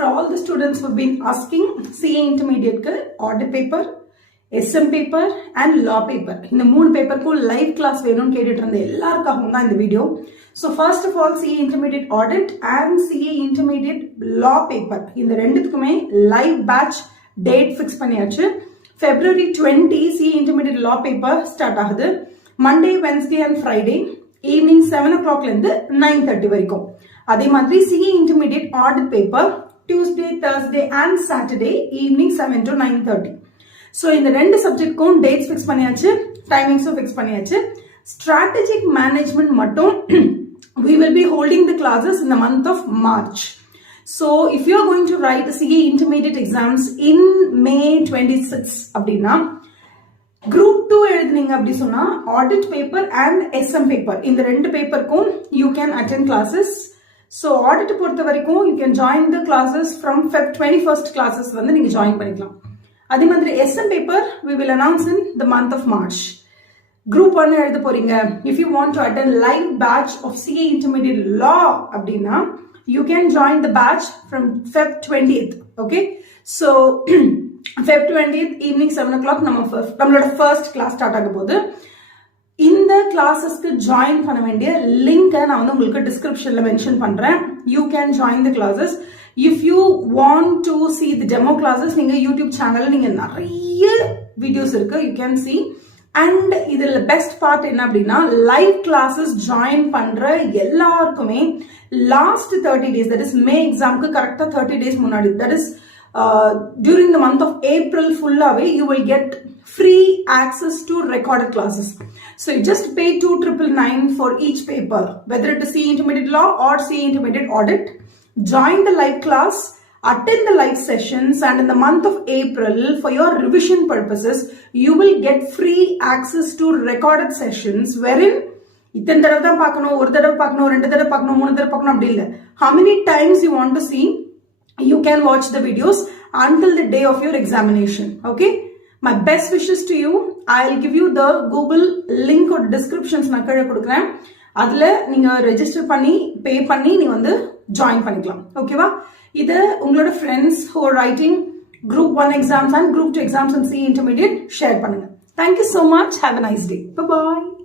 For all the students who have been asking CA Intermediate audit paper, SM paper and law paper. இந்த மூணு பேப்பருக்கு live class வேணும்னு கேட்டுட்டு இருந்த எல்லாருக்காகவும் தான் இந்த video. So first of all CA Intermediate audit and CA Intermediate law paper இந்த ரெண்டுத்துக்குமே லைவ் பேட்ச் டேட் ஃபிக்ஸ் பண்ணியாச்சு. February 20 CA Intermediate law paper start ஆகுது. Monday, Wednesday and Friday evening 7 o'clock இருந்து 9:30 வரைக்கும். அதே மாதிரி CA Intermediate audit paper Tuesday, Thursday and Saturday evening 7 to 9:30. So இந்த ரெண்டு சப்ஜெக்ட்க்கும் டேட்ஸ் ஃபிக்ஸ் பண்ணியாச்சு, டைமிங்ஸும் ஃபிக்ஸ் பண்ணியாச்சு. Strategic management மட்டும் we will be holding the classes in the month of March. So if you are going to write the CA Intermediate exams in May 26 அப்படின்னா Group 2 எழுதுனீங்க அப்படி சொன்னா audit paper and SM paper இந்த ரெண்டு பேப்பருக்கும் you can attend classes. So audit பொறுத்த வரைக்கும் you can join the classes from Feb 21st classes வந்து நீங்க join பண்ணிக்கலாம். அதே மாதிரி SM paper we will announce in the month of March. Group 1 எழுத போறீங்க, if you want to attend live batch of CA Intermediate law அப்படின்னா you can join the batch from Feb 20th. Okay, so Feb 20th evening 7 o'clock நம்மளோட first class start ஆக போகுது. இந்த கிளாஸஸ்க்கு join பண்ண வேண்டிய லிங்கை நான் வந்து உங்களுக்கு டிஸ்கிரிப்ஷன்ல மென்ஷன் பண்றேன். You can join the classes. If you want to see the demo classes நீங்க யூடியூப் சேனல்ல நீங்க நிறைய வீடியோஸ் இருக்கு, யூ கேன் சி. அண்ட் இதுல பெஸ்ட் பார்ட் என்ன அப்படின்னா லைவ் கிளாஸஸ் ஜாயின் பண்ற எல்லாருக்குமே லாஸ்ட் 30 days, தட் இஸ் மே எக்ஸாம்க்கு கரெக்டா 30 days முன்னாடி, that is during the month of April fullaவே you will get free access to recorded classes. So you just pay 2,999 for each paper, whether it is CA Intermediate law or CA Intermediate audit. Join the live class, attend the live sessions, and in the month of April for your revision purposes you will get free access to recorded sessions wherein இத்தனை தடவை தான் பார்க்கணும், ஒரு தடவை பார்க்கணும், ரெண்டு தடவை பார்க்கணும், மூணு தடவை பார்க்கணும் அப்படி இல்லை. How many times you want to see, you can watch the videos until the day of your examination. Okay, my best wishes to you. I'll give you the Google link or descriptions நான் கீழே கொடுக்குறேன். அதுல நீங்க register பண்ணி பே பண்ணி நீங்க வந்து join பண்ணிக்கலாம். ஓகேவா? இது உங்களோட friends who are writing group 1 exams and group 2 exams and CA Intermediate share பண்ணுங்க. Thank you so much. Have a nice day. Bye bye.